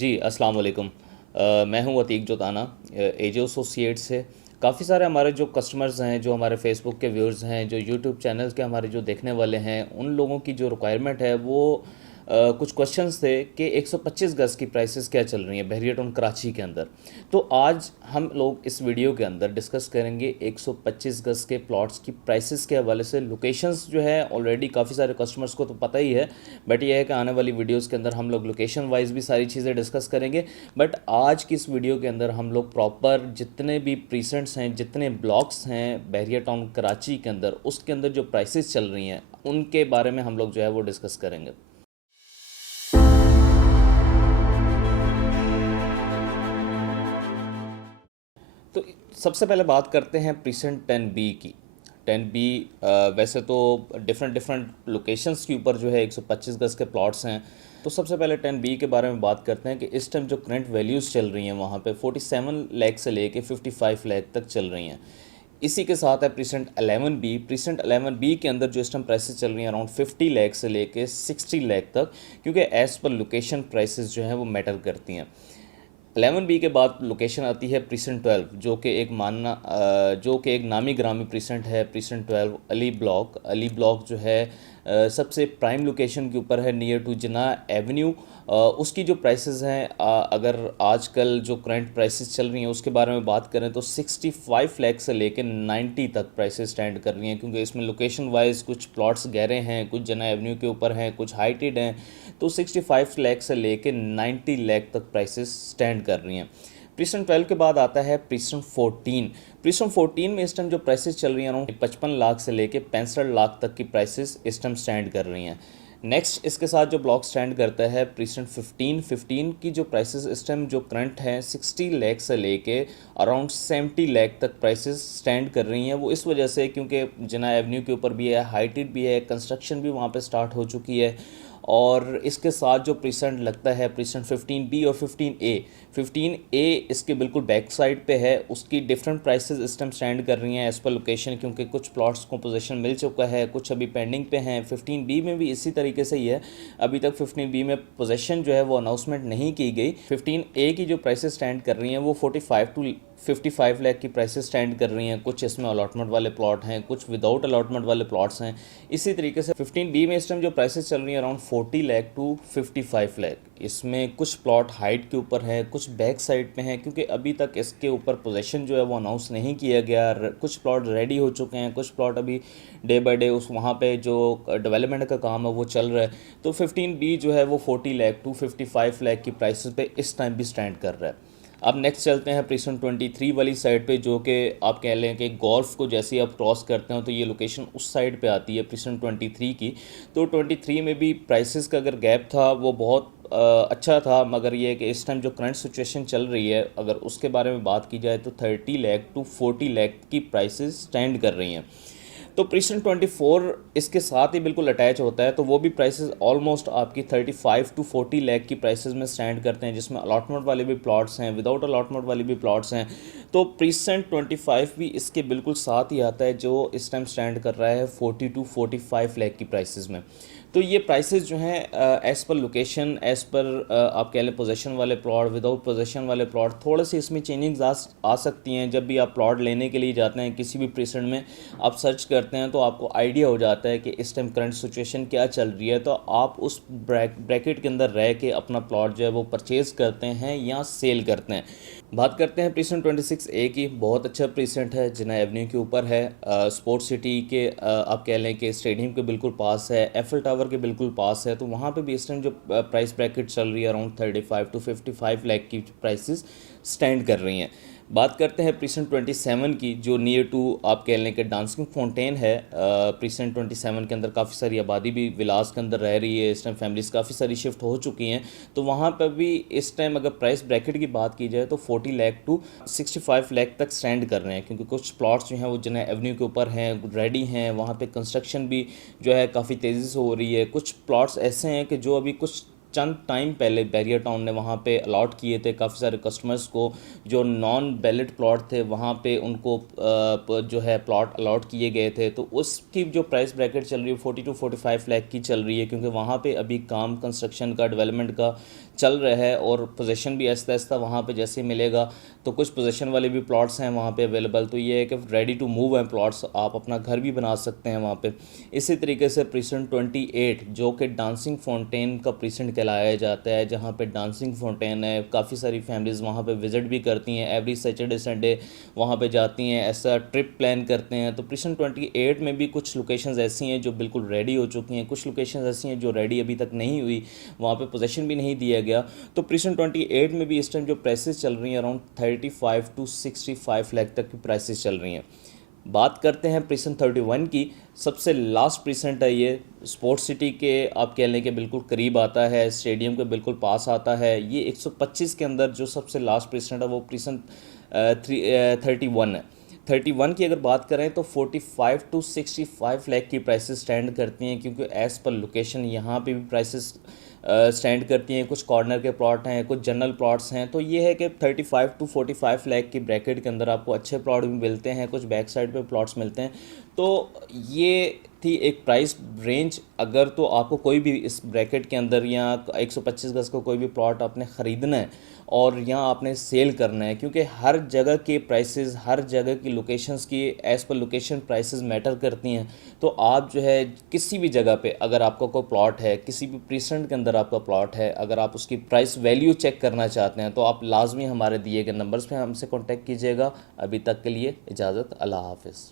जी, अस्सलाम वालेकुम। मैं हूँ अतीक जोताना, एजे एसोसिएट से। काफ़ी सारे हमारे जो कस्टमर्स हैं, जो हमारे फेसबुक के व्यूअर्स हैं, जो यूट्यूब चैनल्स के हमारे जो देखने वाले हैं, उन लोगों की जो रिक्वायरमेंट है वो कुछ क्वेश्चंस थे कि 125 गज़ की प्राइसेस क्या चल रही हैं बहरिया टाउन कराची के अंदर। तो आज हम लोग इस वीडियो के अंदर डिस्कस करेंगे 125 गज़ के प्लॉट्स की प्राइसेस के हवाले से। लोकेशंस जो है ऑलरेडी काफ़ी सारे कस्टमर्स को तो पता ही है, बट ये है कि आने वाली वीडियोस के अंदर हम लोग लोकेशन वाइज भी सारी चीज़ें डिस्कस करेंगे। बट आज की इस वीडियो के अंदर हम लोग प्रॉपर जितने भी प्रीसेंट्स हैं, जितने ब्लॉक्स हैं बहरिया टाउन कराची के अंदर, उसके अंदर जो प्राइसेस चल रही हैं उनके बारे में हम लोग जो है वो डिस्कस करेंगे। तो सबसे पहले बात करते हैं प्रीसेंट 10B की। 10B वैसे तो डिफरेंट डिफरेंट लोकेशंस के ऊपर जो है 125 गज़ के प्लॉट्स हैं। तो सबसे पहले 10B के बारे में बात करते हैं कि इस टाइम जो करंट वैल्यूज़ चल रही हैं वहाँ पे 47 लाख से लेके 55 लाख तक चल रही हैं। इसी के साथ है प्रीसेंट 11B। प्रीसेंट 11B के अंदर जो इस टाइम प्राइसेस चल रही हैं अराउंड 50 लाख से लेके 60 लाख तक, क्योंकि एज़ पर लोकेशन प्राइसेस जो हैं वो मैटर करती हैं। 11B के बाद लोकेशन आती है प्रीसेंट 12, जो कि एक नामी ग्रामी प्रीसेंट है। प्रीसेंट 12 अली ब्लॉक जो है सबसे प्राइम लोकेशन के ऊपर है, नियर टू जिना एवेन्यू। उसकी जो प्राइसेस हैं, अगर आजकल जो करंट प्राइसेस चल रही हैं उसके बारे में बात करें तो 65 लाख से लेकर 90 तक प्राइसेस स्टैंड कर रही हैं, क्योंकि इसमें लोकेशन वाइज कुछ प्लॉट्स गहरे हैं, कुछ जना एवेन्यू के ऊपर हैं, कुछ हाइटेड हैं। तो 65 लाख से लेकर 90 लाख तक प्राइसेस स्टैंड कर रही हैं। प्रीसेंट 12 के बाद आता है प्रीसेंट 14। प्रीसेंट 14 में इस टाइम जो प्राइसेस चल रही हैं अराउंड 55 लाख से लेके 65 लाख तक की प्राइसेस इस टाइम स्टैंड कर रही हैं। नेक्स्ट इसके साथ जो ब्लॉक स्टैंड करता है प्रीसेंट 15 की जो प्राइसेस इस टाइम जो करंट हैं 60 लाख से लेके अराउंड 70 लाख तक प्राइसेस स्टैंड कर रही हैं। वो इस वजह से क्योंकि जिना एवेन्यू के ऊपर भी है, हाइटेड भी है, कंस्ट्रक्शन भी वहाँ पे स्टार्ट हो चुकी है। और इसके साथ जो प्रीसेंट लगता है प्रीसेंट 15B और 15A इसके बिल्कुल बैक साइड पे है, उसकी डिफरेंट प्राइसेस इस टाइम स्टैंड कर रही हैं एज़ पर लोकेशन, क्योंकि कुछ प्लॉट्स को पोजीशन मिल चुका है, कुछ अभी पेंडिंग पे हैं। 15B में भी इसी तरीके से ही है, अभी तक 15B में पोजीशन जो है वो अनाउंसमेंट नहीं की गई। 15A की जो प्राइसेस स्टैंड कर रही हैं वो 45 टू 55 लाख की प्राइसेस स्टैंड कर रही हैं। कुछ इसमें अलॉटमेंट वाले प्लॉट हैं, कुछ विदाउट अलॉटमेंट वाले प्लॉट्स हैं। इसी तरीके से 15B में इस टाइम जो प्राइसेस चल रही हैं अराउंड 40 लाख टू 55 लाख। इसमें कुछ प्लॉट हाइट के ऊपर है, कुछ बैक साइड पे हैं, क्योंकि अभी तक इसके ऊपर पोजीशन जो है वो अनाउंस नहीं किया गया। कुछ प्लॉट रेडी हो चुके हैं, कुछ प्लॉट अभी डे बाय डे उस वहाँ पे जो डेवलपमेंट का काम है वो चल रहा है। तो 15B जो है वो 40 लाख टू 55 लाख की प्राइसेस पे इस टाइम भी स्टैंड कर रहा है। अब नेक्स्ट चलते हैं प्रीसेंट 23 वाली साइड पे, जो कि आप कह लें कि गोल्फ को जैसे ही आप क्रॉस करते हो तो ये लोकेशन उस साइड पे आती है प्रीसेंट 23 की। तो 23 में भी प्राइसेस का अगर गैप था वो बहुत अच्छा था, मगर ये है कि इस टाइम जो करंट सिचुएशन चल रही है अगर उसके बारे में बात की जाए तो 30 लाख टू 40 लाख की प्राइसेस स्टैंड कर रही हैं। तो प्रीसेंट 24 इसके साथ ही बिल्कुल अटैच होता है, तो वो भी प्राइसेस ऑलमोस्ट आपकी 35 टू 40 लाख की प्राइसेस में स्टैंड करते हैं, जिसमें अलॉटमेंट वाले भी प्लॉट्स हैं, विदाउट अलॉटमेंट वाले भी प्लॉट्स हैं। तो प्रीसेंट 25 भी इसके बिल्कुल साथ ही आता है, जो इस टाइम स्टैंड कर रहा है 40 टू 45 लाख की प्राइसेस में। तो ये प्राइसेस जो हैं as per location, as per आप कह लें पोजीशन वाले प्लॉट, विदाउट पोजीशन वाले प्लॉट, थोड़े से इसमें चेंजिंग्स आ सकती हैं। जब भी आप प्लॉट लेने के लिए जाते हैं किसी भी प्रीसेंट में आप सर्च करते हैं तो आपको आइडिया हो जाता है कि इस टाइम करंट सिचुएशन क्या चल रही है, तो आप उस ब्रैकेट के अंदर रह के अपना प्लॉट जो है वो परचेज़ करते हैं या सेल करते हैं। बात करते हैं प्रीसेंट 26A की। बहुत अच्छा प्रीसेंट है, जिना एवेन्यू के ऊपर है, स्पोर्ट्स सिटी के आप कह लें कि स्टेडियम के बिल्कुल पास है, एफिल टावर के बिल्कुल पास है। तो वहाँ पे भी इस टाइम जो प्राइस ब्रैकेट चल रही है अराउंड 35 टू 55 लाख की प्राइसेस स्टैंड कर रही हैं। बात करते हैं प्रीसेंट 27 की, जो नियर टू आप कह लें कि डांसिंग फाउंटेन है। प्रीसेंट 27 के अंदर काफ़ी सारी आबादी भी विलास के अंदर रह रही है, इस टाइम फैमिलीज़ काफ़ी सारी शिफ्ट हो चुकी हैं। तो वहाँ पर भी इस टाइम अगर प्राइस ब्रैकेट की बात की जाए तो 40 लाख टू 65 लाख तक स्टैंड कर रहे हैं, क्योंकि कुछ प्लॉट्स जो हैं वो जिन्हें एवेन्यू के ऊपर हैं, रेडी हैं, वहाँ पे कंस्ट्रक्शन भी जो है काफ़ी तेज़ी से हो रही है। कुछ प्लॉट्स ऐसे हैं कि जो अभी कुछ चंद टाइम पहले बहरिया टाउन ने वहाँ पे अलॉट किए थे काफ़ी सारे कस्टमर्स को, जो नॉन बैलेट प्लॉट थे वहाँ पे उनको जो है प्लॉट अलॉट किए गए थे। तो उसकी जो प्राइस ब्रैकेट चल रही है 40 टू 45 लाख की चल रही है, क्योंकि वहाँ पे अभी काम कंस्ट्रक्शन का, डेवलपमेंट का चल रहा है और पोजीशन भी आहिस्ता आहिस्ता वहाँ पे जैसे मिलेगा, तो कुछ पोजीशन वाले भी प्लॉट्स हैं वहाँ पे अवेलेबल, तो ये है कि रेडी टू मूव हैं प्लॉट्स, आप अपना घर भी बना सकते हैं वहाँ पे। इसी तरीके से प्रीसेंट 28 जो कि डांसिंग फाउंटेन का प्रीसेंट कहलाया जाता है, जहाँ पे डांसिंग फाउंटेन है, काफ़ी सारी फैमिलीज़ वहाँ पे विज़िट भी करती हैं, एवरी सैटरडे संडे वहाँ पे जाती हैं, ऐसा ट्रिप प्लान करते हैं। तो प्रीसेंट 28 में भी कुछ लोकेशंस ऐसी हैं जो बिल्कुल रेडी हो चुकी हैं, कुछ लोकेशंस ऐसी हैं जो रेडी अभी तक नहीं हुई, वहाँ पे पोजीशन भी नहीं दिया गया। तो प्रीसेंट 28 में भी इस टाइम जो प्राइसेस चल रही हैं अराउंड 35 to 65 लाख तक की प्राइसेस चल रही हैं। बात करते हैं प्रीसेंट 31 की, सबसे लास्ट प्रीसेंट है ये, स्पोर्ट्स सिटी के आप कह लें कि बिल्कुल करीब आता है, स्टेडियम के बिल्कुल पास आता है। ये 125 के अंदर जो सबसे लास्ट प्रीसेंट है वो प्रीसेंट 31 है। 31 की अगर बात करें तो 45 to 65 लाख की प्राइसेस स्टैंड करती हैं, क्योंकि एज़ पर लोकेशन यहाँ पे भी प्राइसेस स्टैंड करती हैं। कुछ कॉर्नर के प्लॉट हैं, कुछ जनरल प्लॉट्स हैं, तो ये है कि 35 to 45 लाख की ब्रैकेट के अंदर आपको अच्छे प्लॉट भी मिलते हैं, कुछ बैक साइड पे प्लॉट्स मिलते हैं। तो ये थी एक प्राइस रेंज। अगर तो आपको कोई भी इस ब्रैकेट के अंदर या 125 गज का कोई भी प्लॉट आपने ख़रीदना है और यहाँ आपने सेल करना है, क्योंकि हर जगह के प्राइसेस, हर जगह की लोकेशंस की as per location prices matter करती हैं। तो आप जो है किसी भी जगह पे अगर आपका कोई प्लॉट है, किसी भी प्रीसेंट के अंदर आपका प्लॉट है, अगर आप उसकी प्राइस वैल्यू चेक करना चाहते हैं तो आप लाजमी हमारे दिए गए नंबर्स पे हमसे कांटेक्ट कीजिएगा। अभी तक के लिए इजाज़त, अल्लाह हाफ़िज़।